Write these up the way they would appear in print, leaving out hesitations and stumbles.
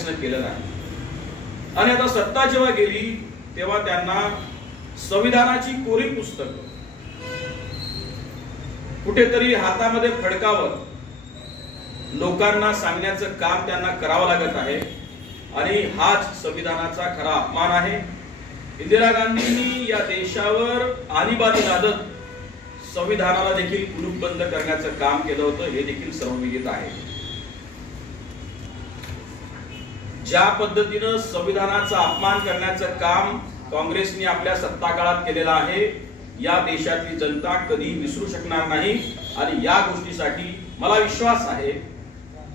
केलं नाही। आणि आता सत्ता जेव्हा गेली तेव्हा त्यांना संविधानाची कोरी पुस्तक कुठेतरी हातामध्ये फडकावत लोकांना सांगण्याचं काम त्यांना करावं लागत आहे आणि हाच संविधानाचा खरा अपमान आहे। इंदिरा गांधींनी या देशावर आणीबाणी लादत संविधानाला देखील कुलूपबंद करण्याचं काम केलं होतं, हे देखील सर्वविदित आहे। ज्या पद्धतीने संविधानाचा अपमान करण्याचं काम काँग्रेसने आपल्या सत्ता काळात केलेलं आहे, या देशातली जनता कधी विसरू शकणार नाही। आणि या गोष्टीसाठी मला विश्वास आहे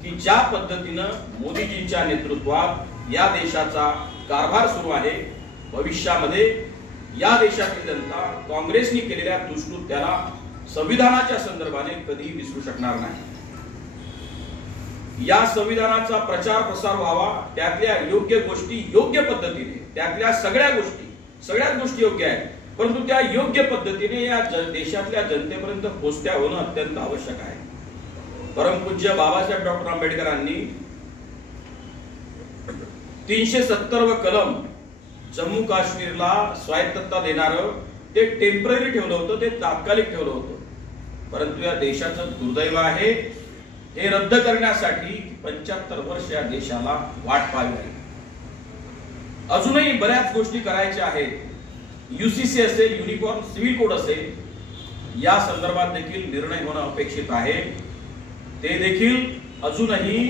की ज्या पद्धतीने मोदीजींच्या नेतृत्वात या देशाचा कारभार सुरू आहे, भविष्यामध्ये या देशातील जनता काँग्रेसने केलेल्या दुष्कृत्याला संविधानाच्या संदर्भाने कधी विसरू शकणार नाही। या संविधानाचा प्रचार प्रसार व्हावा, त्यातल्या योग्य गोष्टी योग्य पद्धतीने, त्यातल्या सगळ्याच गोष्टी योग्य आहेत, परंतु त्या योग्य पद्धतीने या देशातल्या जनतेपर्यंत पोहोचत्या होणं अत्यंत आवश्यक आहे। परमपूज्य बाबासाहेब डॉक्टर आंबेडकरांनी 370 कलम जम्मू काश्मीरला स्वायत्तता देणारं ते टेम्पररी ठेवलं होतं, ते तात्कालिक ठेवलं होतं, परंतु या देशाचं दुर्दैव आहे हे रद्द करण्यासाठी 75 वर्ष या देशाला वाट पाहावी लागली। अजूनही बऱ्याच गोष्टी करायच्या आहेत। यूसीसी असेल, युनिफॉर्म सिव्हिल कोड असेल, या संदर्भात देखील निर्णय होणं अपेक्षित आहे। ते देखील अजूनही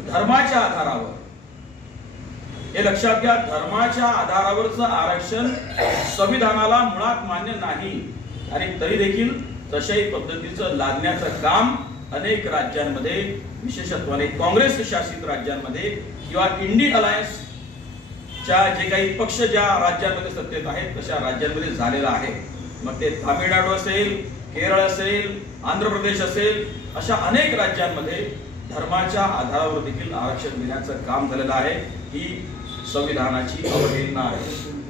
धर्माच्या आधारावर, हे लक्षात घ्या, धर्माच्या आधारावरचं आरक्षण संविधानाला मुळात मान्य नाही आणि तरी देखील तशाही पद्धतीचं लादण्याचं काम अनेक राज्यांमध्ये, विशेषत्वाने काँग्रेस शासित राज्यांमध्ये किंवा इंडियन अलायन्सच्या जे काही पक्ष ज्या राज्यांमध्ये सत्तेत आहेत तशा राज्यांमध्ये झालेला आहे। मग ते तामिळनाडू असेल, केरळ असेल, आंध्र प्रदेश असेल, अशा अनेक राज्यांमध्ये धर्माच्या आधारावर देखील आरक्षण देण्याचं काम झालेलं आहे। ही संविधानाची अवहेलना आहे।